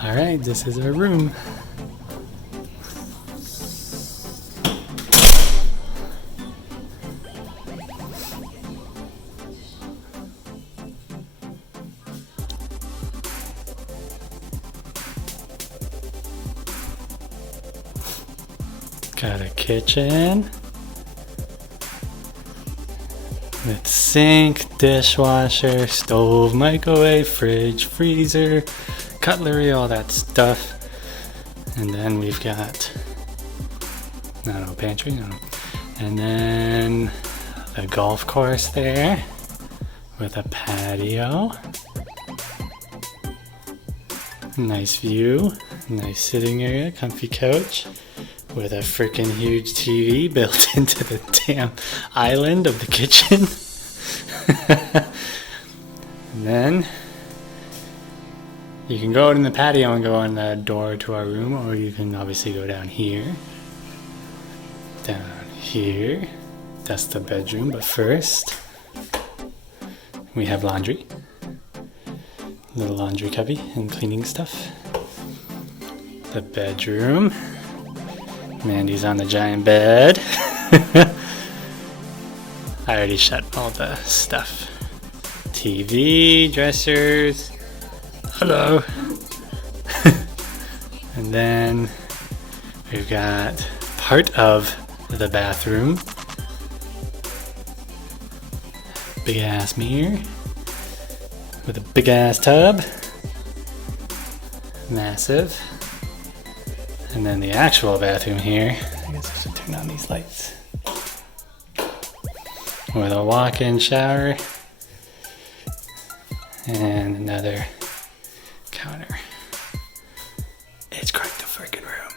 All right, this is our room. Got a kitchen with sink, dishwasher, stove, microwave, fridge, freezer, cutlery, all that stuff. And then we've got, no, pantry, no. And then the golf course there with a patio. Nice view, nice sitting area, comfy couch with a freaking huge TV built into the damn island of the kitchen. And then you can go out in the patio and go on the door to our room, or you can obviously go down here. Down here. That's the bedroom, but first we have laundry. Little laundry cubby and cleaning stuff. The bedroom. Mandy's on the giant bed. I already shut all the stuff. TV, dressers. Hello. And then we've got part of the bathroom. Big ass mirror with a big ass tub. Massive. And then the actual bathroom here, I guess I should turn on these lights, with a walk-in shower and another counter. It's quite the freaking room.